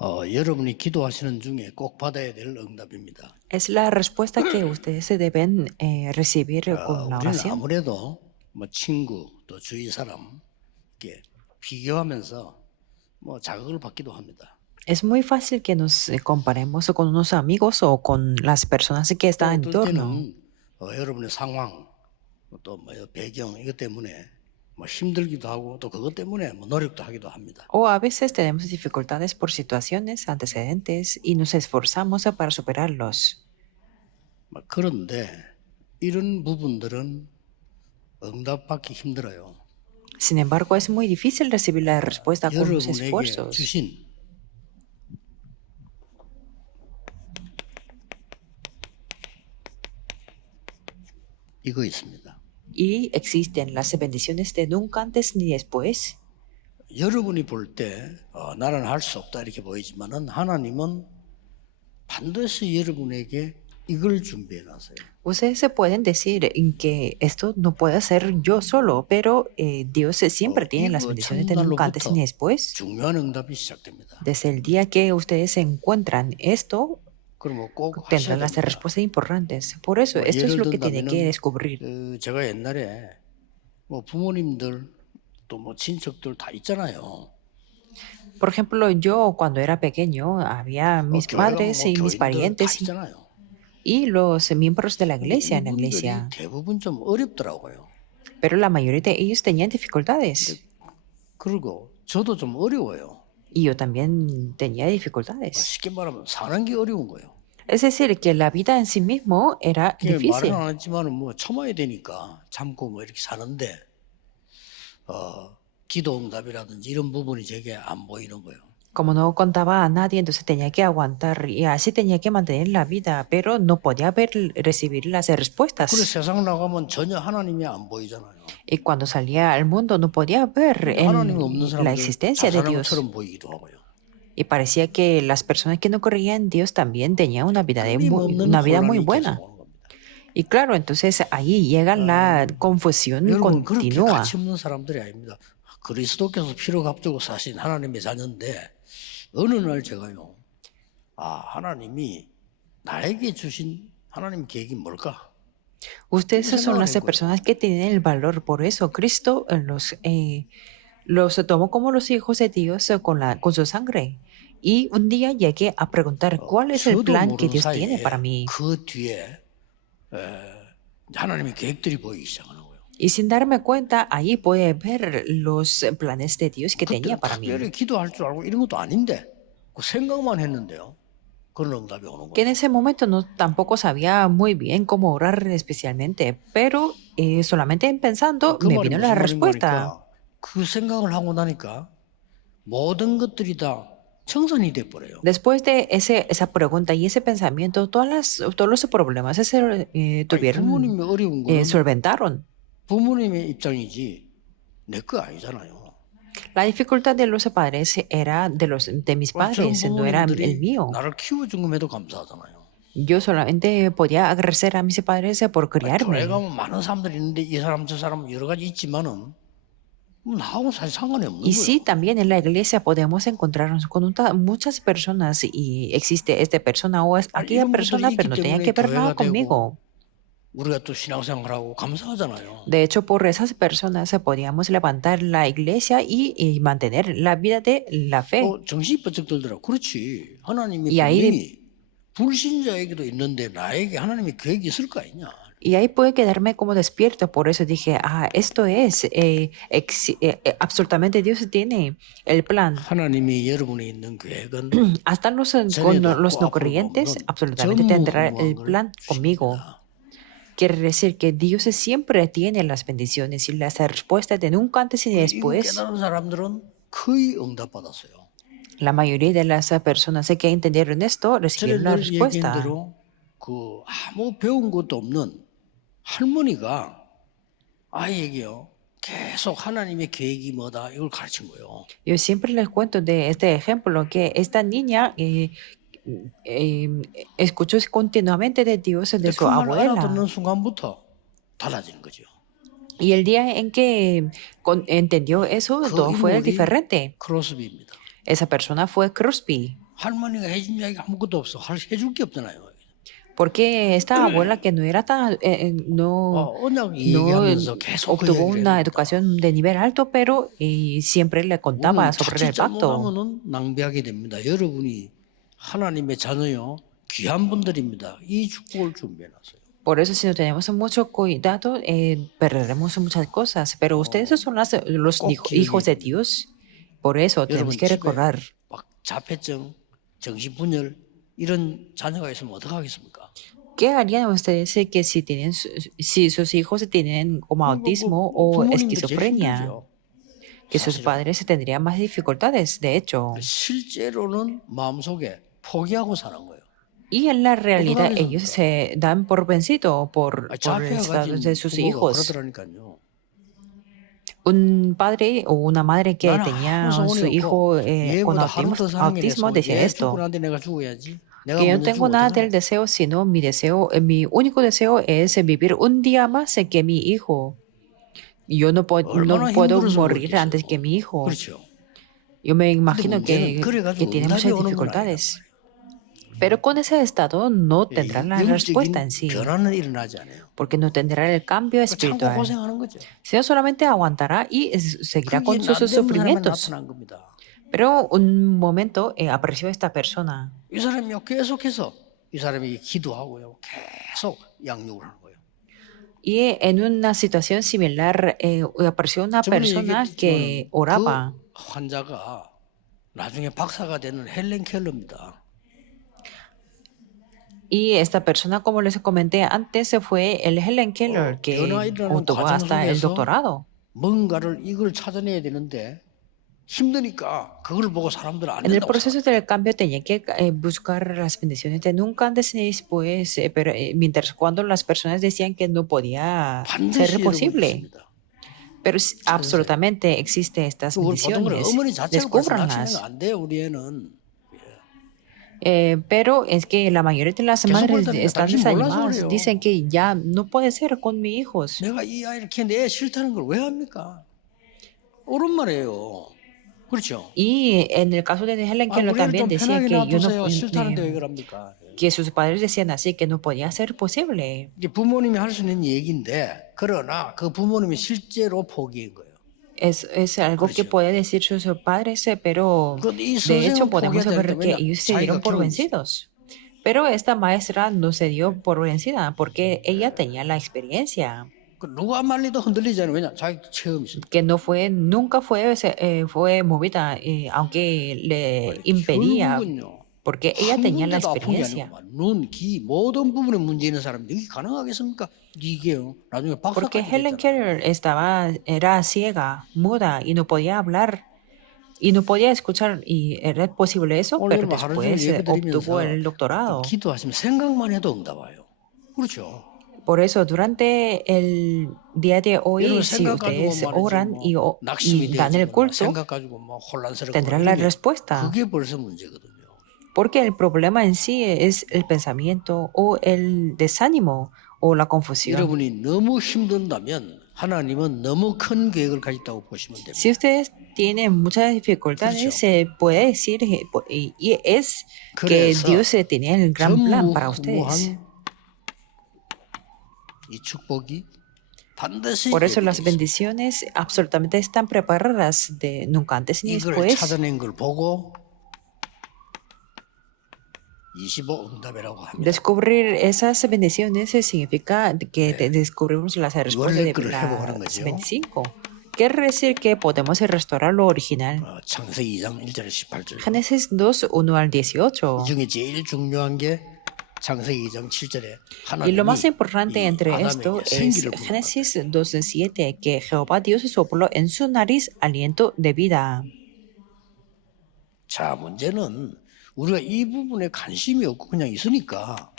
여러분이 기도하시는 중에 꼭 받아야 될 응답입니다. Es la respuesta que ustedes se deben recibir con la 우리는 oración. 아무래도 뭐 친구 또 주위 사람 이렇게 비교하면서 뭐 자극을 받기도 합니다. Es muy fácil que nos comparemos con unos amigos o con las personas que están en 또 어떨 torno. 때는 여러분의 상황 또 뭐 배경 이것 때문에 뭐 힘들기도 하고 또 그것 때문에 뭐 노력도 하기도 합니다. O a veces tenemos dificultades por situaciones antecedentes y nos esforzamos para superarlos. 그런데 이런 부분들은 응답받기 힘들어요. Sin embargo, es muy difícil recibir la respuesta con los 여러분에게 esfuerzos. 주신 이거 있습니다. Y existen las bendiciones de nunca antes ni después. 여러분이 볼 때 나는 할 수 없다 이렇게 보이지만은 하나님은 반드시 여러분에게 이걸 준비해 놨어요. Ustedes se pueden decir en que esto no puede ser yo solo, pero Dios siempre tiene las 이거 bendiciones de nunca antes ni 첫날로부터 después. 중요한 응답이 시작됩니다. Desde el día que ustedes encuentran esto, 그러면 꼭 하셔야 tendrán las 됩니다. respuestas importantes. Por eso, esto es 예를 lo que tiene que 든다면은 descubrir. 제가 옛날에 뭐 부모님들 또 뭐 친척들 다 있잖아요. Por ejemplo, yo cuando era pequeño había mis 교회 가면 padres 뭐 y mis 교인들 다 parientes 있잖아요. y los miembros de la iglesia en la 이분들이 iglesia. 대부분 좀 어렵더라고요. Pero la mayoría de ellos tenían dificultades. 그리고 저도 좀 어려워요. Y yo también tenía dificultades. 쉽게 말하면 사는 게 어려운 거예요. Es decir, que la vida en sí mismo era 말은 difícil. 안 했지만은 뭐 참아야 되니까 참고 뭐 이렇게 사는데 기도 응답이라든지 이런 부분이 제게 안 보이는 거예요. Como no contaba a nadie, entonces tenía que aguantar y así tenía que mantener la vida, pero no podía recibir las 그래서 respuestas. 세상 나가면 전혀 하나님이 안 보이잖아요. Y cuando salía al mundo no podía ver 하나님 없는 la 사람들 existencia 잘 de 사는 Dios. 것처럼 보이기도 하고요. Y parecía que las personas que no creían en Dios también tenían una vida, 끊임없는 una vida muy 혼란이 buena. 계속 오는 겁니다. Y claro, entonces ahí llega la confusión 여러분 그렇게 continua. 가치 없는 사람들이 아닙니다. 그리스도께서 피로 값주고 사신 하나님의 자녀인데 어느 날 제가요. 하나님이 나에게 주신 하나님 계획이 뭘까? Ustedes son las 생각을 했고요. personas que tienen el valor. Por eso Cristo los tomó como los hijos de Dios con su sangre. Y un día llegué a preguntar cuál es el 저도 plan que 모르는 Dios tiene 사이에 para mí. 그 뒤에 하나님의 계획들이 보이기 시작하는 거예요. Y sin darme cuenta, ahí puede ver los planes de Dios que tenía 그때는 para mí. 특별히 기도할 줄 알고 이런 것도 아닌데 그 생각만 했는데요. 그런 응답이 오는 Que en 거예요. ese momento no tampoco sabía muy bien cómo orar especialmente, pero solamente pensando 그 me 말이 vino 무슨 la 말인 respuesta. 거니까 그 생각을 하고 나니까 모든 것들이 다 청산이 돼 버려요. Después de esa pregunta y ese pensamiento, todos los problemas tuvieron, 부모님이 어려운 거는 solventaron. 부모님의 입장이지 내 거 아니잖아요. La dificultad de los padres era de mis 전 padres, no era el 부모님들이 mío. 나를 키워준 것에도 감사하잖아요. Yo solamente podía agradecer a mis padres por 교회 criarme. 가면 많은 사람들이 있는데 이 사람 저 사람 여러 가지 있지만은 나하고 사실 상관이 없는 Y sí, 거예요. también en la iglesia podemos encontrarnos con muchas personas y existe esta persona o aquella 이런 persona, 분들이 pero 있기 no tenía 때문에 que ver nada 교회가 conmigo. 우리가 또 신앙생활하고 감사하잖아요. De hecho, por esas personas podíamos levantar la iglesia y mantener la vida de la fe. 정신이 번쩍 들더라고. 그렇지. 하나님이 이 아이들- 분명히 불신자에게도 있는데 나에게 하나님의 계획이 있을 거 아니냐. Y ahí pude quedarme como despierto. Por eso dije, esto es, absolutamente Dios tiene el plan. 하나님이 여러분에 있는 계획은 Hasta los no creyentes absolutamente tendrá el plan conmigo. Quiere decir que Dios siempre tiene las bendiciones y las respuestas de nunca antes y 이거 después. 깨달은 사람들은 거의 응답받았어요. La mayoría de las personas que entendieron esto recibieron la 전에 늘 얘기한 respuesta. 대로 그 아무 배운 것도 없는 할머니가 아이에게요 계속 하나님의 계획이 뭐다 이걸 가르친 거예요. Yo siempre les cuento de este ejemplo que esta niña escuchó continuamente de Dios de 근데 su 그 말 abuela. 알아듣는 순간부터 달라지는 거죠. Y el día en que entendió eso, 그 todo fue 인물이 diferente. 크로스비입니다. Esa persona fue Crosby. 할머니가 해준 이야기가 아무것도 없어. 해줄 게 없잖아요. Porque esta abuela que no era tan, 언약 no 얘기하면서 계속 그 obtuvo 이야기를 una 해야 된다. educación de nivel alto, pero siempre le contaba 우리는 sobre 자칫 el pacto. 잘못하면은 낭비하게 됩니다. 여러분이 하나님의 자녀요, 귀한 분들입니다. 이 축복을 준비해놨어요. Por eso, si no tenemos mucho cuidado, perderemos muchas cosas. Pero ustedes son los 꼭 hijos de 기억해야 됩니다. Dios. Por eso tenemos 여러분 que 집에 recordar. 막 자폐증, 정신분열 이런 자녀가 있으면 어떡하겠습니까? ¿Qué harían ustedes que si tienen, si sus hijos tienen como autismo o 부모님도 제일 esquizofrenia, 힘들죠. que sus 사실은. padres tendrían más dificultades, de hecho? 실제로는 마음속에 포기하고 사는 거예요. Y en la realidad 어떡하겠습니까? ellos se dan por vencido por el 자폐가 estado 가진 de sus 부모가 hijos. 그러더라니까요. Un padre o una madre que 나는 tenía 아무 su 소원이 hijo 없고 con 얘보다 하루 더 사는 게 내 autismo 소원. decía 얘 esto, 죽고 나한테 내가 죽어야지. 내가 que yo no 먼저 tengo 죽으면 nada 어떡하나. del deseo, sino mi deseo, mi único deseo es vivir un día más que mi hijo. Yo no puedo 힘들어서 morir 그렇겠어요. antes que mi hijo. 그렇죠. Yo me imagino 문제는 que 그래가지고 tiene 응답이 muchas 오는 건 dificultades. Pero con ese estado no tendrá la respuesta 영적인 en sí, 변화는 일어나지 않아요. porque no tendrá el cambio 참고 espiritual, 고생하는 거죠. sino solamente aguantará y seguirá 그게 con sus 안 되는 사람에 sufrimientos. 나타난 겁니다. Pero un momento apareció esta persona 이 사람이요 계속해서 이 사람이 기도하고요 계속 양육을 하는 거예요. y en una situación similar apareció una 저번에 persona que 얘기했지만 oraba. 그 환자가 나중에 박사가 되는 헬렌 켈러입니다. Y esta persona, como les comenté antes, fue el Helen Keller que 변화 일어나는 obtuvo 과정 hasta el 속에서 doctorado. 뭔가를 이걸 찾아내야 되는데 힘드니까 그걸 보고 사람들은 안 En el 된다고 proceso del cambio tenía que buscar las bendiciones de nunca antes ni después, pero mientras cuando las personas decían que no podía 반드시 ser 여러분 posible. 있습니다. Pero absolutamente existe estas 보통 그래 bendiciones. 어머니 자체로 벌써 Descúbranlas. 낙심하면 안 돼요. 우리 애는 Pero es que la mayoría de las 계속 madres 그러답니다. están 당신 몰라서 desanimadas. 그래요. Dicen que ya no puede ser con mis hijos. 내가 이 아이를 키웠는데 애 싫다는 걸 왜 합니까? 옳은 말이에요. 그렇죠? Y en el caso de Helen Keller 우리 애를 también 좀 decía 편하게 que yo no 놔두세요. 싫다는데 왜 그럽니까? que sus padres decían así que no podía ser posible. 이제 부모님이 할 수 있는 얘기인데 그러나 그 부모님이 실제로 포기한 거예요. Es algo que 그렇죠. puede decir sus padres, pero 그런데 이 de hecho 선생은 podemos 포기하지 ver que 않았다면 ellos se 자기가 dieron por 키운 vencidos. Pero esta maestra no se dio por vencida porque ella tenía la experiencia, 누가 말리도 흔들리지 않아요. 왜냐? 자기 체험이 있으니까. que no fue, nunca fue movida, aunque le impedía, 결국은요. porque ella 한 tenía la 군데도 아픈 게 experiencia. 아니고 눈, 귀 모든 부분에 문제 있는 사람인데 이게 가능하겠습니까? 이게요. 나중에 Porque 박사까지 Helen 됐잖아요. Keller era ciega, muda y no podía hablar y no podía escuchar. Y era posible eso, 오늘 pero 여러분 하루 종일 después obtuvo 예배드리면서 el doctorado. 기도하시면 생각만 해도 응답 와요. 그렇죠? Por eso, durante el día de hoy, 여러분 si 생각 가지고 ustedes 말이지 oran 뭐 낙심이 y dan el 되어지거나 culto, 생각 가지고 막 혼란스럽고 tendrán la 이러면 respuesta. 그게 벌써 문제거든요. Porque el problema en sí es el pensamiento o el desánimo o la confusión. 여러분이 너무 힘든다면 하나님은 너무 큰 계획을 가졌다고 보시면 됩니다. Si ustedes tienen muchas dificultades, 그렇죠. se puede decir y es que 그래서 Dios tenía el gran plan para ustedes. 전무후무한 이 축복이 반드시 Por eso las 예비되어 있습니다. bendiciones absolutamente están preparadas de nunca antes ni 이걸 después. 찾아낸 걸 보고 25 응답이라고 합니다. Descubrir esas bendiciones significa que descubrimos las respuestas de 그걸 회복하는 las 거죠. 25. Quiere decir que podemos restaurar lo original. 창세기 2장 1절에 18절. Génesis 2, 1 al 18. 이 중에 제일 중요한 게 창세기 2장 7절에 Y lo más 하나님이 importante entre esto 아담에게 es 생기를 부은 Génesis 2:7, que Jehová Dios sopló en su nariz aliento de vida. 자, 문제는 우리가 이 부분에 관심이 없고 그냥 있으니까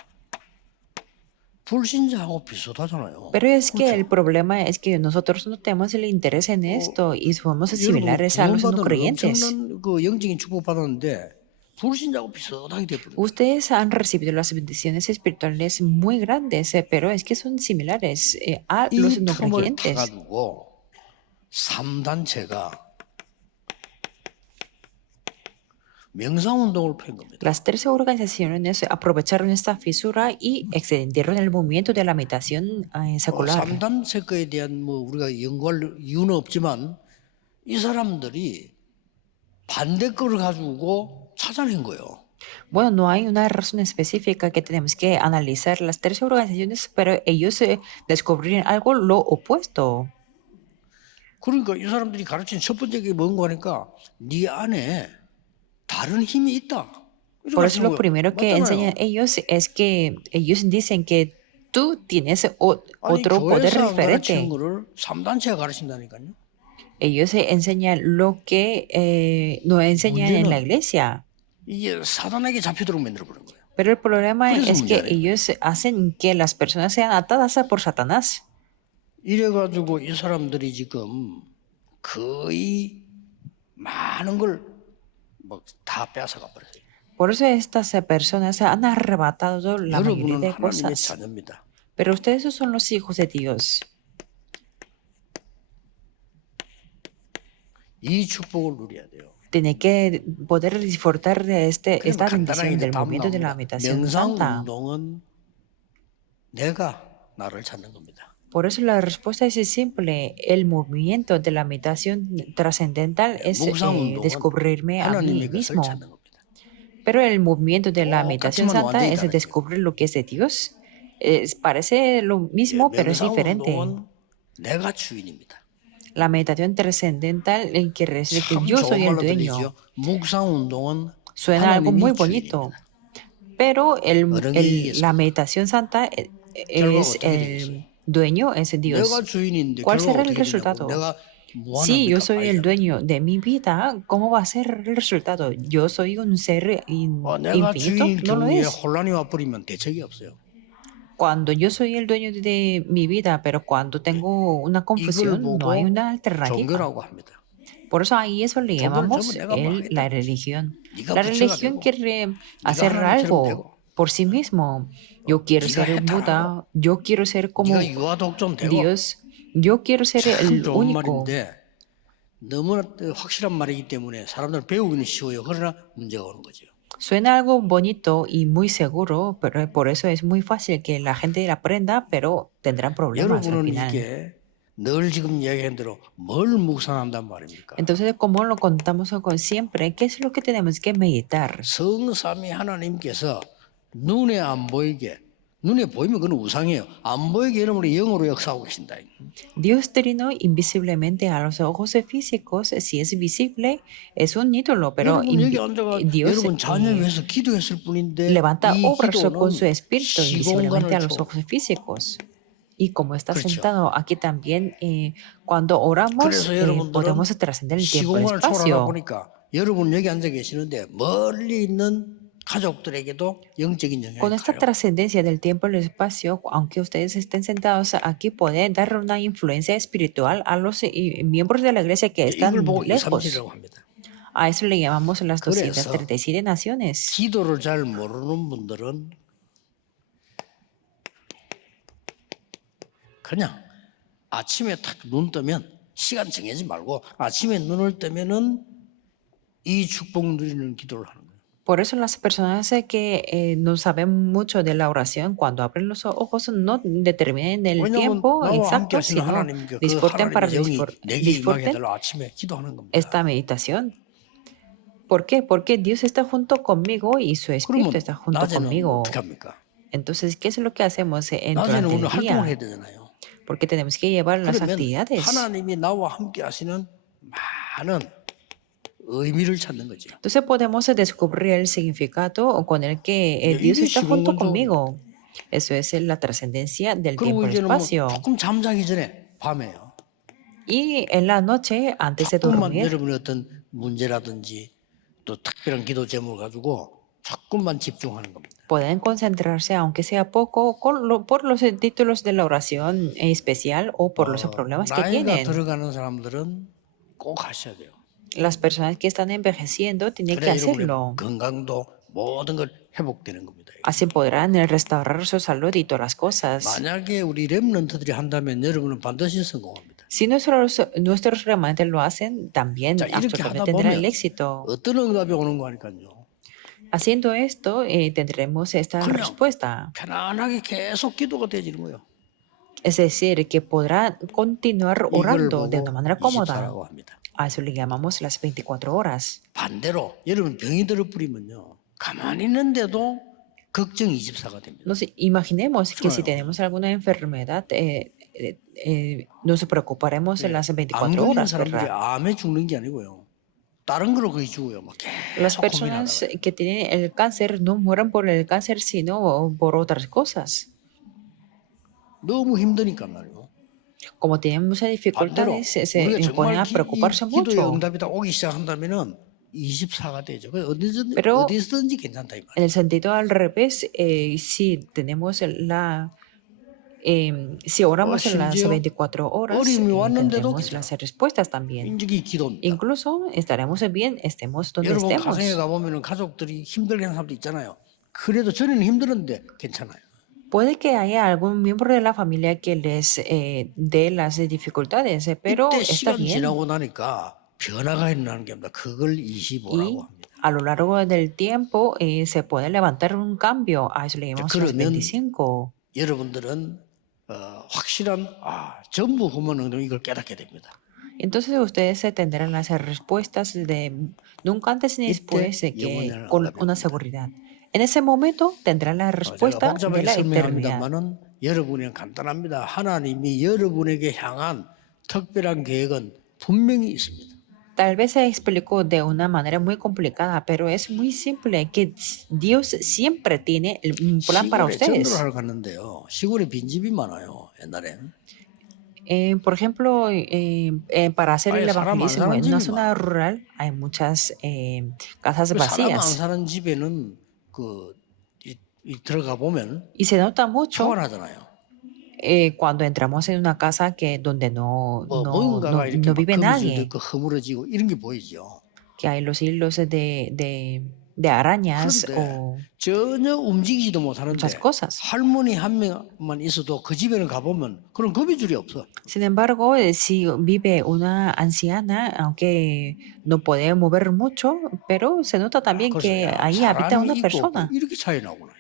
불신자하고 비슷하잖아요. Pero es que el problema es que nosotros no tenemos el interés en esto y somos similares a los no creyentes. 엄청난 그 영적인 축복 받았는데 불신자하고 비슷하게 돼버려요. Ustedes han recibido las bendiciones espirituales muy grandes, pero es que son similares a 이 los no 틈을 creyentes. 명상운동을 편 겁니다. Las tres organizaciones aprovecharon esta fisura y extendieron el movimiento de la meditación secular. 3단 세과에 대한 뭐 우리가 연구할 이유는 없지만 이 사람들이 반대 거를 가지고 찾아낸 거예요. Bueno, no hay una razón específica que tenemos que analizar las tres organizaciones, pero ellos descubrieron algo lo opuesto. 그러니까 이 사람들이 가르친 첫 번째 게 뭔가 하니까 네 안에 다른 힘이 있다. 이렇게 Por eso 가르치는 lo 거예요. primero que 맞잖아요. enseñan ellos es que ellos dicen que tú tienes 아니 otro poder 교회에서 안 가르치는 diferente. 거를 3단체가 가르친다니까요. Ellos enseñan lo que no enseñan en la iglesia. 이게 사단에게 잡히도록 만들어버린 거예요. Pero el problema 그래서 es que 문제라는 ellos hacen que las personas sean atadas por Satanás. 이래가지고 이 사람들이 지금 거의 많은 걸 뭐 다 뺏어가 버렸어요. Por eso estas personas han arrebatado la mayoría 여러분은 de 하나님의 cosas. 자녀입니다. Pero ustedes son los hijos de Dios. 이 축복을 누려야 돼요. Tiene que poder disfrutar de esta 간단하게 bendición del 답 movimiento de la 나옵니다. meditación 명상 santa. 운동은 내가 나를 찾는 겁니다. Por eso la respuesta es simple. El movimiento de la meditación trascendental es 묵상 운동은 descubrirme a mí 하나님의 것을 mismo. 찾는 겁니다. Pero el movimiento de la meditación 같지만 santa 완전히 es 다르죠. descubrir lo que es de Dios. Parece lo mismo, pero es 명상 diferente. 운동은 내가 주인입니다. La meditación trascendental quiere decir que 참 yo 좋은 soy el 말로 dueño. 들리죠. 묵상 운동은 Suena algo muy 하나님이 bonito. 주인입니다. Pero 어른이 la meditación santa 결과가 es 어떻게 되겠어요? el dueño, es Dios. 내가 주인인데 ¿Cuál 결과가 será el 어떻게 되냐고. resultado? 내가 뭐 Si yo 하나입니까? soy el 아니잖아요. dueño de mi vida, ¿cómo va a ser el resultado? Yo soy un ser 내가 infinito. 주인일 No lo 경우에 es. 혼란이 와버리면 대책이 없어요. Cuando yo soy el dueño de mi vida, pero cuando tengo una 이걸 confusión, no hay 보고 una alternativa. 종교라고 합니다. Por eso ahí eso le 종교는 llamamos 전부 내가 뭐 하겠다는 la 거지. religión. 네가 La 부처가 religión 되고 quiere 네가 hacer 하나님처럼 algo 되고 por sí mismo. Yo quiero 네가 ser el 해탈하고 Buda, yo quiero ser como 네가 유아독존 되고 Dios, yo quiero ser 참 el 좋은 único. 말인데 너무나 확실한 말이기 때문에 사람들은 배우기는 쉬워요. 그러나 문제가 오는 거죠. Suena algo bonito y muy seguro, pero por eso es muy fácil que la gente aprenda, pero tendrán problemas al 여러분은 final. 이게 늘 지금 이야기한 대로 뭘 묵상한단 말입니까? Entonces, como lo contamos con siempre, ¿qué es lo que tenemos que meditar? 성삼위 하나님께서 눈에 안 보이게 눈에 보이면 그건 우상이에요. 안 보이게 여러분의 영으로 역사하고 계신다. Dios trino invisiblemente a los ojos físicos, si es visible, es un ídolo, pero 여러분 여기 앉아가 Dios 여러분 자녀 위해서 기도했을 뿐인데 levanta 이 obras con su 기도는 espíritu invisiblemente a 시공간을 los ojos físicos. Y como está 그렇죠. sentado aquí también, cuando oramos, 그래서 여러분들은 podemos trascender el tiempo y el 시공간을 초월하다 espacio. 보니까 여러분 여기 앉아 계시는데 멀리 있는 가족들에게도 영적인 영향이 Con esta 가요. trascendencia del tiempo y el espacio, aunque ustedes estén sentados aquí, puede dar una influencia espiritual a los miembros de la iglesia que están 이걸 보고 lejos. 237이라고 합니다. A eso le llamamos las 그래서 237 naciones. 기도를 잘 모르는 분들은 그냥 아침에 탁 눈 뜨면 시간 정하지 말고 아침에 눈을 뜨면은 이 축복 누리는 기도를 하는 거예요. Por eso las personas que no saben mucho de la oración, cuando abren los ojos, no determinen el 왜냐하면 tiempo 나와 함께 exacto, 하시는 sino 하나님께 그 disfruten para 하나님의 영이 내게 임하게 disfruten 해달라 아침에 기도하는 겁니다. esta meditación. ¿Por qué? Porque Dios está junto conmigo y su 그러면 espíritu está junto 낮에는 conmigo. 어떻게 합니까? Entonces, ¿qué es lo que hacemos 낮에는 durante 오늘 el 활동을 해야 día? 되잖아요. Porque tenemos que llevar las 그러면 actividades. 하나님이 나와 함께 하시는 많은 의미를 찾는 거죠. Entonces podemos descubrir el significado con el que Dios 이게 está junto 시공간적으로. conmigo. Eso es la trascendencia del tiempo 그리고 y 이제는 뭐 espacio. 조금 잠자기 전에 밤에요. Y en la noche, antes de 조금만 dormir, 여러분의 어떤 문제라든지 또 특별한 기도 제목을 가지고 조금만 집중하는 겁니다. pueden concentrarse, aunque sea poco, por los títulos de la oración especial o por los problemas que 나이가 tienen. 들어가는 사람들은 꼭 하셔야 돼요. Las personas que están envejeciendo tienen que 그래야 hacerlo. 여러분의 건강도 모든 걸 회복되는 겁니다. Así podrán restaurar su salud y todas las cosas. 만약에 우리 렘넌트들이 한다면 여러분은 반드시 성공합니다. Si nuestros remanentes lo hacen, también 자, 이렇게 하다 absolutamente tendrá el 보면 éxito. 어떤 응답이 오는 거니까요. Haciendo esto, tendremos esta 그냥 respuesta. 편안하게 계속 기도가 되지는 거예요. Es decir, que podrá continuar 이걸 orando de 보고 una manera cómoda. 24라고 합니다. A eso le llamamos las 24 horas. 반대로 여러분 병이 들어버리면요. 가만히 있는데도 걱정 24가 됩니다. Nos imaginemos que si Claro. tenemos alguna enfermedad, nos preocuparemos en las 암 24 걸린 horas, 사람들이 ¿verdad? 암에 죽는 게 아니고요. 다른 거로 거의 죽어요. 막 Las 계속 personas 고민하다가. que tienen el cáncer no mueren por el cáncer, sino por otras cosas. 너무 힘드니까 말이에요. Como tienen muchas 반대로 dificultades, se 우리가 ponen 정말 a 이 preocuparse 기도의 mucho. 응답이 다 오기 시작한다면은 24가 되죠. 그래서 Pero 어디서든지 괜찮다 이 en 말이에요. el sentido al revés, si tenemos si oramos en las 심지어 24 horas, 어려움이 왔는데도 tendremos 괜찮아. las respuestas también. 인적이 기도입니다. Incluso estaremos bien, estemos donde 여러분 estemos. 가정에 가보면은 가족들이 힘들게 하는 사람도 있잖아요. 그래도 전에는 힘들었는데 괜찮아요. Puede que haya algún miembro de la familia que les dé las dificultades, pero 이때 está 시간 bien. 지나고 나니까 변화가 일어나는 게 합니다. 그걸 25라고 Y 합니다. a lo largo del tiempo se puede levantar un cambio. A eso le llamamos las 그러면 25. 여러분들은 확실한 전부 후원 응답 이걸 깨닫게 됩니다. Entonces ustedes tendrán las respuestas de nunca antes ni después 영원을 con 알아뵙습니다. una seguridad. En ese momento tendrán la 제가 respuesta de 복잡하게 la eternidad. 설명합니다만은 여러분은 간단합니다. 하나님이 여러분에게 향한 특별한 계획은 분명히 있습니다. Tal vez se explicó de una manera muy complicada, pero es muy simple que Dios siempre tiene un plan para 시골에 전도를 ustedes. 하러 갔는데요. 시골에 빈집이 많아요. 옛날엔. Por ejemplo, para hacer el 아예 사람 안 evangelismo 사는 en una 집이 zona 많아. rural hay muchas casas 그 사람 안 vacías 사는 집에는 들어가 보면 y se nota mucho 평안하잖아요. cuando entramos en una casa que donde 뭔가가 이렇게 no 막 vive 거미줄도 nadie, 있고 허물어지고 이런 게 보이죠. que hay los hilos de arañas 그런데 o 전혀 움직이지도 못하는데 muchas cosas. 할머니 한 명만 있어도 그 집에는 가보면 그런 거미줄이 없어. Sin embargo, si vive una anciana, aunque no puede mover mucho, pero se nota también 그래서 que 야, ahí habita una 사람이 있고 없고 persona. 이렇게 차이 나구나.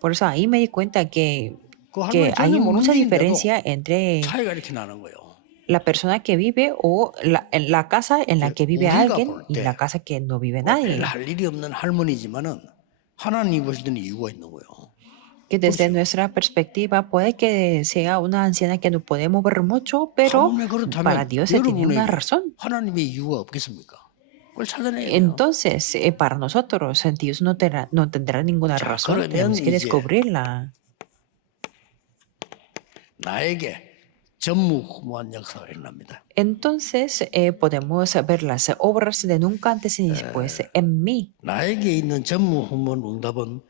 Por eso ahí me di cuenta que 그 할머니 hay 전혀 못 mucha 움직이는데도 diferencia entre 차이가 이렇게 나는 거예요. la persona que vive o en la casa en la que vive 우리가 alguien 볼 y 때 la casa que no vive nadie. 별로 할 일이 없는 할머니지만은 하나님 보실 때는 이유가 있는 거예요. Que desde nuestra perspectiva puede que sea una anciana que no puede mover mucho, pero 하물며 para 그렇다면 Dios se tiene una 여러분에게 razón. 하나님의 이유가 없겠습니까? 그걸 찾아내야 돼요. Entonces, para nosotros, Dios no tendrá ninguna 자, razón. 그러면 Tenemos que 이제 descubrirla. 나에게 전무후무한 역사가 일어납니다. Entonces, podemos ver las obras de nunca antes ni después en mí. 나에게 있는 전무후무한 응답은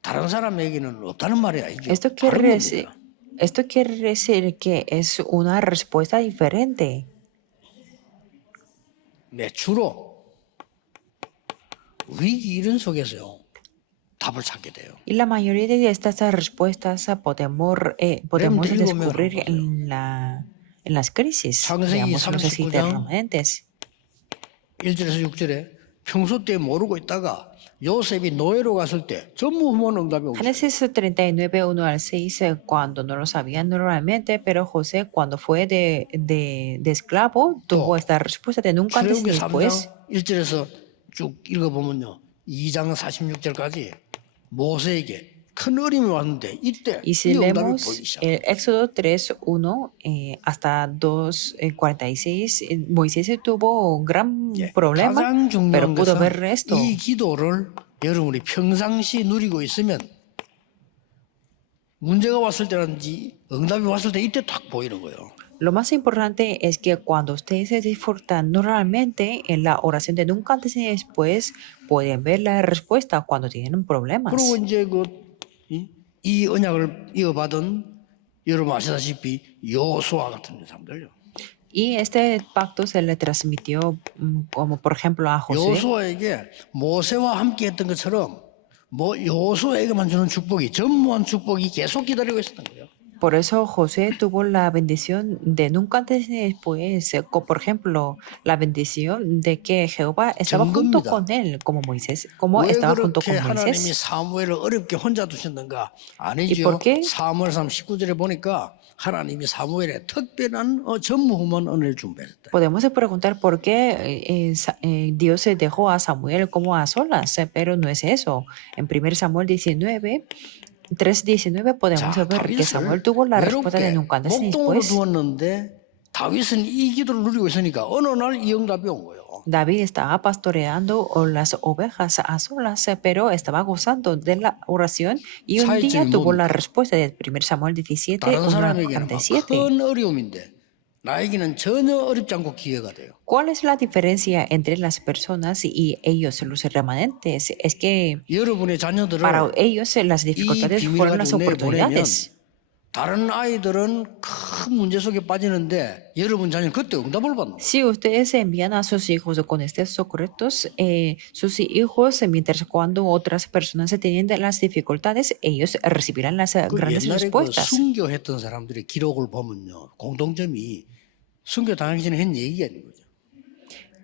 다른 사람에게는 없다는 말이 아니죠. Esto 다른 quiere 겁니다. decir que es una respuesta diferente. 네, 주로 위기 이런 속에서요 답을 찾게 돼요. Y la mayoría de estas respuestas podemos 렘들 descubrir 보면 en las crisis, 창세기 digamos, los así 39장 remanentes. 1절에서 6절에 평소 때 모르고 있다가 요셉이 노예로 갔을 때 전무후무한 응답이 오죠. Génesis 39, 1 al 6, cuando no lo sabían normalmente, pero José, cuando fue de esclavo, tuvo esta respuesta de nunca antes ni 출애굽기 después. 3장 1절에서 쭉 읽어보면요. 2장 46절까지 모세에게 큰 어려움이 왔는데 이때 Y 이 si 응답이 leemos 보이기 시작. el Éxodo 3, 1 hasta 2, 46, Moisés tuvo un gran problema, 가장 pero 중요한 pudo 것은 ver esto. 이 기도를 여러분이 평상시 누리고 있으면 문제가 왔을 때라든지 응답이 왔을 때 이때 딱 보이는 거예요. Lo más importante es que cuando ustedes se disfrutan normalmente en la oración de nunca antes ni después, pueden ver la respuesta cuando tienen problemas. 그리고 이제 이 언약을 이어받은 여러분 아시다시피 여호수아 같은 사람들요. Y este pacto se le transmitió como por ejemplo a José. 여호수아에게 모세와 함께 했던 것처럼 여호수아에게만 주는 축복이 전무한 축복이 계속 기다리고 있었던 거예요. Por eso José tuvo la bendición de nunca antes ni después. Por ejemplo, la bendición de que Jehová estaba junto 증거입니다. con él, como Moisés, como 왜 estaba junto 그렇게 con 하나님이 Moisés. 사무엘을 어렵게 혼자 두셨는가? ¿Y por 아니죠. qué? 사무엘상 19절에 보니까 하나님이 사무엘에 특별한 전무후무한 은혜를 준비했다. Podemos preguntar por qué Dios se dejó a Samuel como a solas, pero no es eso. En 1 Samuel 19, 3:19 podemos 자, ver que Samuel 다윗을 tuvo la respuesta de 외롭게 nunca antes ni 목동으로 después. 두었는데 다윗은 이 기도를 누리고 있으니까 어느 날 이 응답이 온 거예요. David estaba pastoreando las ovejas a solas, pero estaba gozando de la oración y un día 사회적이 tuvo la 뭡니까? respuesta de 1 Samuel 17, 다른 1 사람에게는 막 47. 큰 어려움인데 나에게는 전혀 어렵지 않고 기회가 돼요. ¿Cuál es la diferencia entre las personas y ellos, los remanentes? Es que 여러분의 자녀들을 para ellos las 이 dificultades 비밀 fueron las 가지고 내보내면 oportunidades. 다른 아이들은 큰 문제 속에 빠지는데 여러분 자녀는 그때 응답을 받는 거예요. Si ustedes envían a sus hijos con estos secretos, sus hijos, mientras cuando otras personas tienen las dificultades, ellos recibirán las 그 grandes 옛날에 그 respuestas. 순교했던 사람들의 기록을 보면요. 공통점이 순교 당하기 전에 한 얘기가 있는 거죠.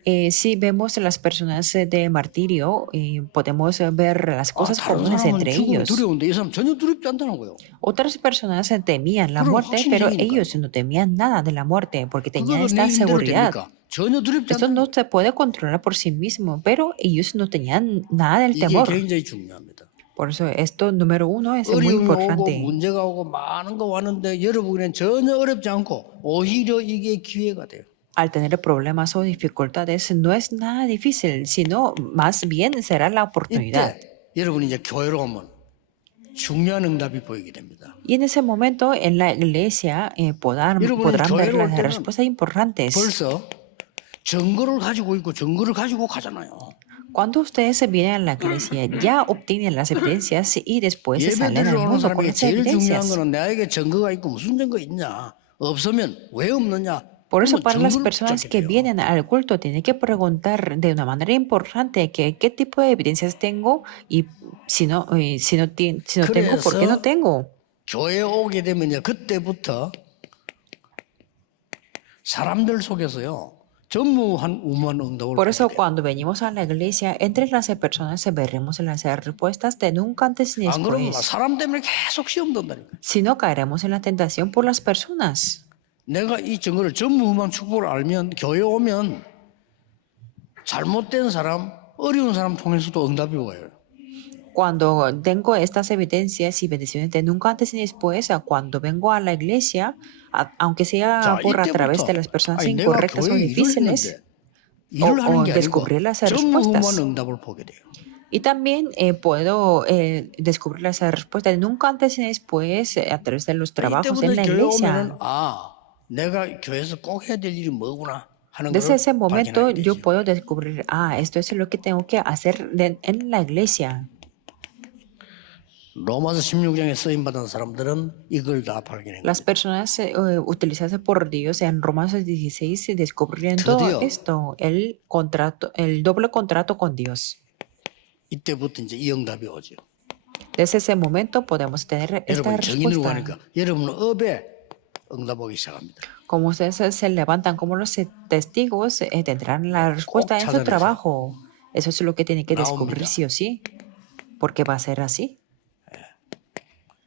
Si vemos las personas de martirio, podemos ver las 아, cosas 다른 comunes 사람은 entre 죽음이 ellos. 두려운데 이 사람 전혀 두렵지 않다는 거예요. Otras personas temían la 그럼 muerte, pero 확신이니까. ellos no temían nada de la muerte porque tenían 그거도 esta 내 힘대로 seguridad. 됩니까? 전혀 두렵지 Esto 않다. no se puede controlar por sí mismo, pero ellos no tenían nada del 이게 temor. 굉장히 중요합니다. Por eso esto número uno es muy 어려움이 오고 importante. 문제가 오고 많은 거 왔는데 여러분은 전혀 어렵지 않고 오히려 이게 기회가 돼요. Al tener problemas o dificultades no es nada difícil, sino más bien será la oportunidad. 이때 여러분이 이제 교회로 오면 중요한 응답이 보이게 됩니다. Y en ese momento en la iglesia podrán ver 교회로 올 las 때는 respuestas importantes. 벌써 증거를 가지고 있고 증거를 가지고 가잖아요. Cuando ustedes vienen a la iglesia ya obtienen las evidencias y después salen 예배드리러 al 오는 mundo con 사람에게 esas 제일 중요한 evidencias. 거는 나에게 증거가 있고 무슨 증거 있냐. 없으면 왜 없느냐. Por eso 그러면 para las 증거를 personas 붙잡게 que 돼요. vienen al culto tienen que preguntar de una manera importante que qué tipo de evidencias tengo y si no tengo, ¿por qué no 그래서 tengo? 교회에 오게 되면요. 그때부터 사람들 속에서요. 전무후무한 응답을 Por 보게 eso 돼요. cuando venimos a la iglesia, entre las personas veremos las respuestas de nunca antes ni 안 그러면 después. 사람 때문에 계속 시험 든다니까. Si no, caeremos en la tentación por las personas. 내가 이 증거를 전무후무한 축복을 알면 교회 오면 잘못된 사람, 어려운 사람 통해서도 응답이 와요. Cuando tengo estas evidencias y bendiciones de nunca antes ni después, cuando vengo a la iglesia, aunque sea 자, por a través 이때부터 de las personas 아니, 내가 incorrectas o 교회에 일을 difíciles, 했는데 일을 하는 게 아니고 descubrir las 전무후무한 respuestas. 응답을 보게 돼요. Y también puedo descubrir las respuestas de nunca antes ni después a través de los trabajos 이때부터 en la 교회 iglesia. 오면은 내가 교회에서 꼭 해야 될 일이 뭐구나 하는 Desde 걸 ese momento 발견하게 yo 되죠. puedo descubrir, esto es lo que tengo que hacer en la iglesia. 로마서 16장에 쓰임 받은 사람들은 이걸 다 발견한 Las 거예요. personas utilizadas por Dios en Romanos 16 descubrieron todo 드디어 esto, el doble contrato con Dios. 이때부터 이제 이 응답이 오죠. Desde ese momento podemos tener esta 여러분 정인으로 respuesta. 가니까 여러분은 업에 응답 오기 시작합니다. Como ustedes se levantan como los testigos, tendrán la respuesta en su 찾아내서 trabajo. Eso es lo que tienen que descubrir 나옵니다. sí o sí, porque va a ser así.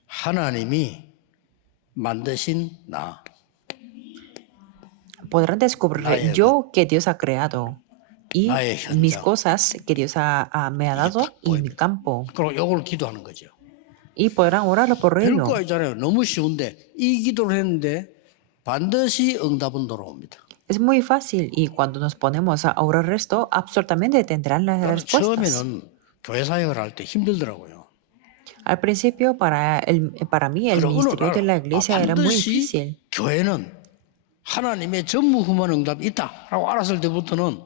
하나님이 만드신 나, Podrán descubrir 나의 yo que Dios ha creado y 나의 mis 현장, cosas que Dios me ha dado y mi campo. 그럼 이걸 기도하는 거죠. Y podrán orar por ello. 별거 아니잖아요. 너무 쉬운데 이 기도를 했는데 반드시 응답은 돌아옵니다. Es muy fácil y cuando nos ponemos a orar esto, absolutamente tendrán las respuestas. 처음에는 교회 사역을 할 때 힘들더라고요. Al principio, para mí, el 그럼 어느 ministerio de la 날 iglesia era muy 반드시 difícil. 교회는 하나님의 전무후무한 응답이 있다라고 알았을 때부터는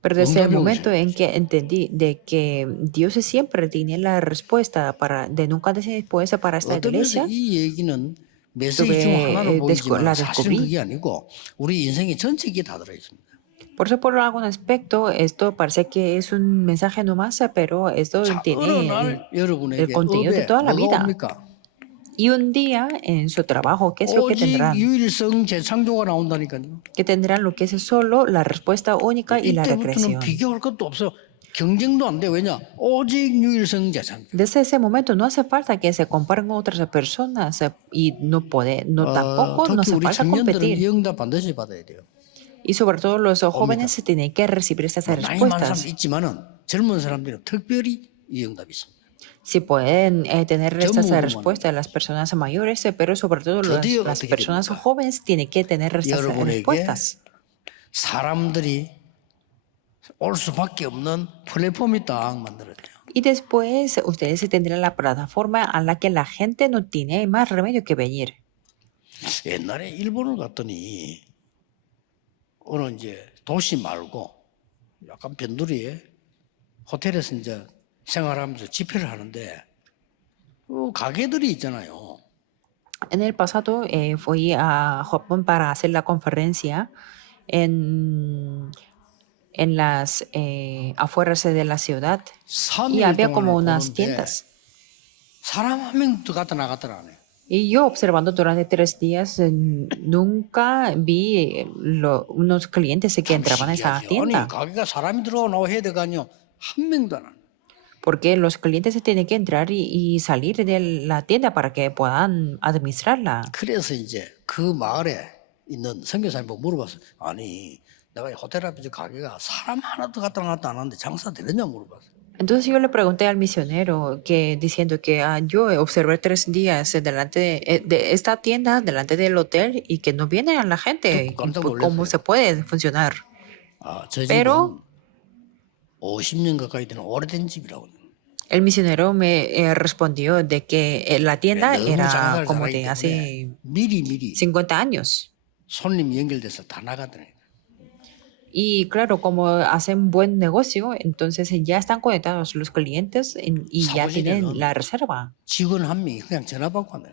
Pero desde el 응답이 오기 momento en 시작했죠. que entendí de que Dios siempre tiene la respuesta de nunca antes y después para esta 어떤 면에서 iglesia, 이 얘기는 메시지 중 하나로 tuve 보이지만 la 사실은 descubrí. 그게 아니고 우리 인생의 전체 이게 다 들어있습니다. Por eso, por algún aspecto, esto parece que es un mensaje nomás, pero esto 자, 어느 tiene 날 el 여러분에게 contenido de 업에 toda la 뭐가 vida. 옵니까? Y un día en su trabajo, ¿qué es lo que 오직 tendrán? 유일성 재창조가 나온다니까요. Que tendrán lo que es solo la respuesta única y la 이때부터는 regresión. 비교할 것도 없어요. 경쟁도 안 돼. 왜냐? 오직 유일성 재창조. Desde ese momento no hace falta que se comparen con otras personas y no tampoco no 특히 hace 우리 falta 청년들은 이 competir. 응답 반드시 받아야 돼요. Y sobre todo los jóvenes se tienen que recibir estas 나이 많은 사람도 respuestas. 있지만은 젊은 사람들은 특별히 이 응답이 있습니다. Si pueden tener estas 전무후무한 respuestas las personas mayores, pero sobre todo 드디어 las 어떻게 personas 됩니까? jóvenes tienen que tener estas 여러분에게 respuestas. 사람들이 올 수밖에 없는 플랫폼이 딱 만들어져요. Y después ustedes tendrán la plataforma a la que la gente no tiene más remedio que venir. 옛날에 일본을 갔더니 어느 이제 도시 말고 약간 변두리에 호텔에서 이제 생활하면서 집회를 하는데 그 가게들이 있잖아요. En el pasado fui a Japón para hacer la conferencia en las afueras de la ciudad y 3일 había como 동안을 unas 보는데 tiendas. 사람 한 명도 갔다 나갔더라 안 해. Y yo observando durante 3 días nunca vi unos clientes que entraban a esa 신기하죠. 아니 tienda. 가게가 사람이 들어오고 나오고 해야 될 거 아니요. 한 명도 안 하네. Porque los clientes se tienen que entrar y salir de la tienda para que puedan administrarla. 그래서 이제 그 마을에 있는 선교사님 보고 물어봤어. 아니 내가 이 호텔 앞에 저 가게가 사람 하나도 갔다 나갔다 안 하는데 장사 되느냐 물어봤어. Entonces yo le pregunté al misionero que diciendo que yo observé 3 días delante de esta tienda, delante del hotel y que no viene a la gente. 듣고 깜짝 ¿Cómo 놀랐어요. se puede funcionar? 아, 저 집은 Pero 50년 가까이 되는 오래된 집이라고. el misionero me respondió de que la tienda 너무 era 장사를 como 잘하기 de 때문에 hace 미리 50 años. 손님이 연결돼서 다 나가더니 Y claro, como hacen buen negocio, entonces ya están conectados los clientes y ya tienen la reserva. 직원 한 명이 그냥 전화 받고 한다.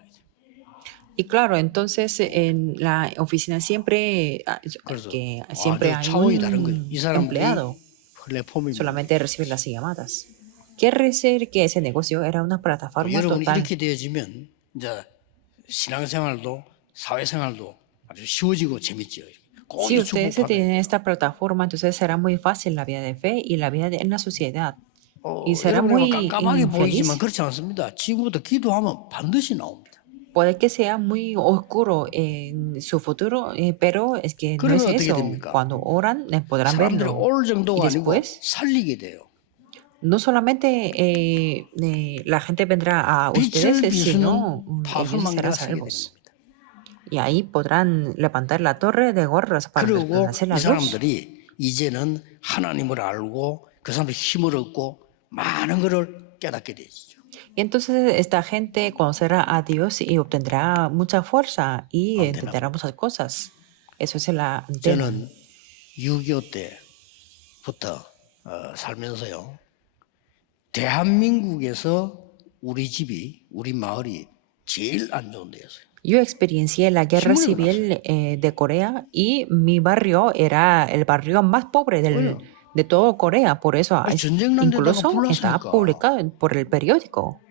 Y claro, entonces en la oficina siempre, 그래서 siempre 완전 hay 차원이 다른 거예요. un 이 사람들이 empleado, 플랫폼입니다. solamente recibe las llamadas. Quiere decir que ese negocio era una plataforma 여러분 total. 이렇게 되어지면 이제 신앙생활도 사회생활도 아주 쉬워지고 재밌죠. 꼭 Si 이 ustedes 축복하면 tienen esta plataforma, entonces será muy fácil la vida de fe y la vida en la sociedad. Y será muy 여러분은 깜깜하게 feliz. 보이지만 그렇지 않습니다. 지금부터 기도하면 반드시 나옵니다. Puede que sea muy oscuro en su futuro, pero es que no es 그러면 어떻게 eso. 됩니까? Cuando oran, podrán 사람들이 verlo. 올 Y 정도가 아니고 después, 살리게 돼요. no solamente la gente vendrá a 빛을 ustedes, sino 비추는 파수망대가 ellos serán 살게 salvos. 됩니다. Y ahí podrán levantar la torre de gorras para 그리고 hacer 이 la luz. 사람들이 이제는 하나님을 알고 그 사람들이 힘을 얻고 많은 것을 깨닫게 되죠. Y entonces esta gente conocerá a Dios y obtendrá mucha fuerza y Antena. entenderá muchas cosas. Eso es la antena. 저는 6.25 때부터 살면서요. 대한민국에서 우리 집이 우리 마을이 제일 안 좋은 데였어요. Yo experiencié la guerra Simulé civil de Corea y mi barrio era el barrio más pobre Bueno. de todo Corea. Por eso 전쟁 난 데다가 incluso estaba 불났으니까. publicado por el periódico.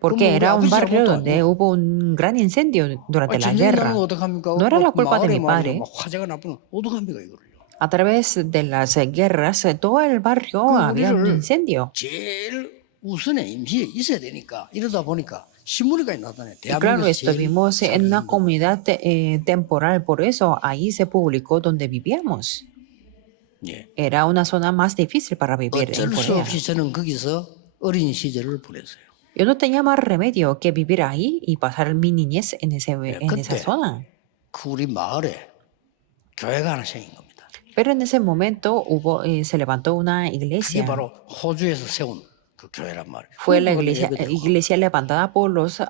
Porque 그럼 우리 era un 아버지 barrio 잘못도 donde 아니에요. hubo un gran incendio durante la 전쟁 guerra. 나면 어떡합니까? No era la 막 culpa de 마을에 mi padre. 막 화재가 나쁘면 어떡합니까 이거를요? A través de las guerras, todo el barrio 그 había un 우리를 incendio. 제일 우선에 임시에 있어야 되니까 이러다 보니까 신문에까지 나타나요. Y claro, estuvimos en una comunidad temporal, por eso ahí se publicó donde vivíamos. 예. Era una zona más difícil para vivir en 어쩔 수 Corea. 없이 저는 거기서 어린 시절을 보냈어요. Yo no tenía más remedio que vivir ahí y pasar mi niñez en esa 그때 zona. 그 우리 마을에 교회가 하나 생긴 겁니다. Pero en ese momento se levantó una 그게 iglesia. 바로 호주에서 세운 그 교회란 말이에요. Fue la 한국은 iglesia levantada por los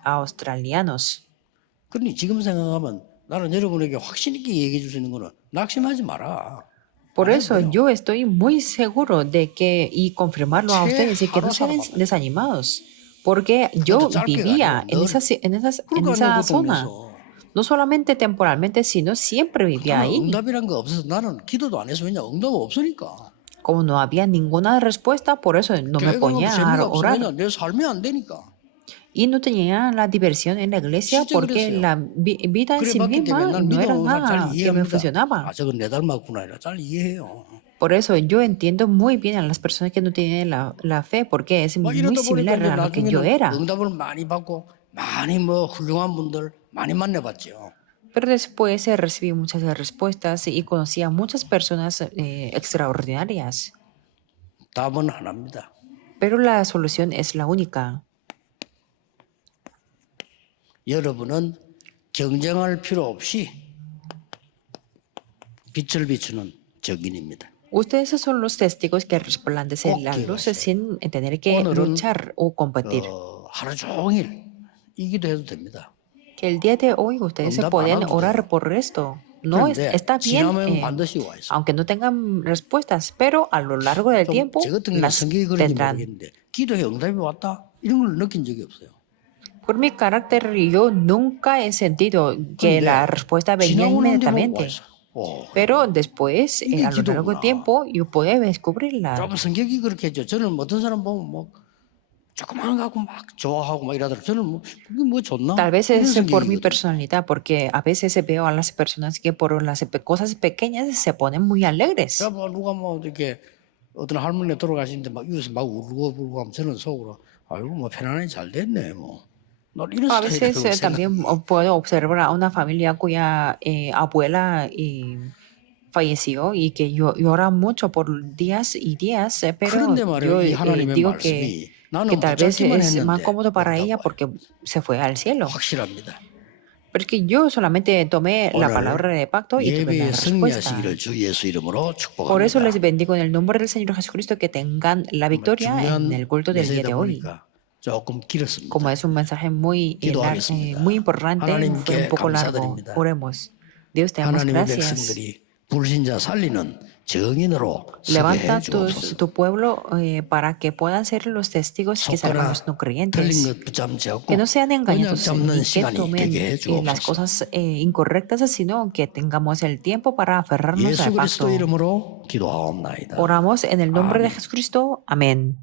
australianos. 그러니 지금 생각하면 나는 여러분에게 확신 있게 얘기해 줄 수 있는 거는 낙심하지 마라. Por eso yo estoy muy seguro de que, y confirmarlo a Sí, ustedes, y que no sean ahora desanimados. Porque yo vivía en esa zona. No solamente temporalmente, sino siempre vivía ahí. 응답이란 거 없어서 나는 기도도 안 해서 왜냐 응답 없으니까. Como no había ninguna respuesta, por eso no me 교회가 ponía 재미가 a 없어. orar. 왜냐 내 삶이 안 되니까. y no tenía la diversión en la iglesia 진짜 porque 그랬어요. la vida en 그래 sí 봤기 때문에 misma 난 no era 믿어보면 잘 nada que me 이해합니다. funcionaba. 아, 저건 내 닮았구나. 이라 잘 이해해요. Por eso yo entiendo muy bien a las personas que no tienen la fe porque es 뭐 muy 이러다 보니까 similar 이제 a lo que yo 나중에는 era. 응답을 많이 받고 많이 뭐 훌륭한 분들 많이 만나봤죠. Pero después recibí muchas respuestas y conocí a muchas personas extraordinarias. 답은 하나입니다. Pero la solución es la única. 여러분은 경쟁할 필요 없이 빛을 비추는 증인입니다. Ustedes son los testigos que resplandecen la luz sin tener que luchar o competir. 하루 종일 이 기도해도 됩니다. Que el día de hoy ustedes se pueden orar por esto. No está bien, 지나면 반드시 와 있어. aunque no tengan respuestas, pero a lo largo del tiempo 저 같은 경우는 las 성격이 그런지 tendrán. 모르겠는데 기도에 응답이 왔다 이런 걸 느낀 적이 없어요. Por mi carácter, yo nunca he sentido que la respuesta venía 지나고 난 뒤로 와 inmediatamente. 있어. 오, Pero después, 이게 a lo largo del 기도구나. tiempo, yo pude descubrirla. 좀 성격이 그렇게 했죠. 저는 어떤 사람 보면 뭐 조그만 거 갖고 막 좋아하고 막 이러더라고요. 저는 뭐 그게 뭐 좋나? Tal vez 이런 es por mi 성격이거든요. personalidad, porque a veces veo a las personas que por las cosas pequeñas se ponen muy alegres. 그러니까 뭐 누가 뭐 이렇게 어떤 할머니 돌아가시는데 막 이어서 막 울고 불고 하면 저는 속으로 아이고 뭐 편안하게 잘 됐네 뭐. 난 이런 A veces 스타일이라고 también 생각. puedo observar a una familia cuya abuela falleció y que llora mucho por días y días, pero 그런데 yo 말이에요. 이 하나님의 digo 말씀이 que 나는 tal vez 붙잡기만 es más 했는데 cómodo para ella 응답 와요. porque se fue al cielo. 확실합니다. Pero es que yo solamente tomé la 오늘 palabra de pacto y tuve la 예배에 respuesta. 승리하시기를 주 예수 이름으로 Por eso les 축복합니다. bendigo en el nombre del Señor Jesucristo que tengan la victoria en el 중요한 culto del día 메시지다 de hoy. 보니까 조금 길었습니다. Como es un mensaje muy, 기도하겠습니다. muy importante, fue un 하나님께 poco largo. 감사드립니다. Oremos. Dios, te damos 하나님의 gracias. 백성들이 불신자 살리는 증인으로 Levanta 서게 주옵소서. tu pueblo para que puedan ser los testigos que salvan a los no 틀린 creyentes. 것 붙잡지 않고 Que no sean 언약 engañados 잡는 ni que 시간이 tomen 되게 해 las 주옵소서. cosas incorrectas, sino que tengamos el tiempo para aferrarnos 예수 al 그리스도 pacto. 이름으로 기도하옵나이다. Oramos en el nombre de 아멘. Jesucristo. Amén.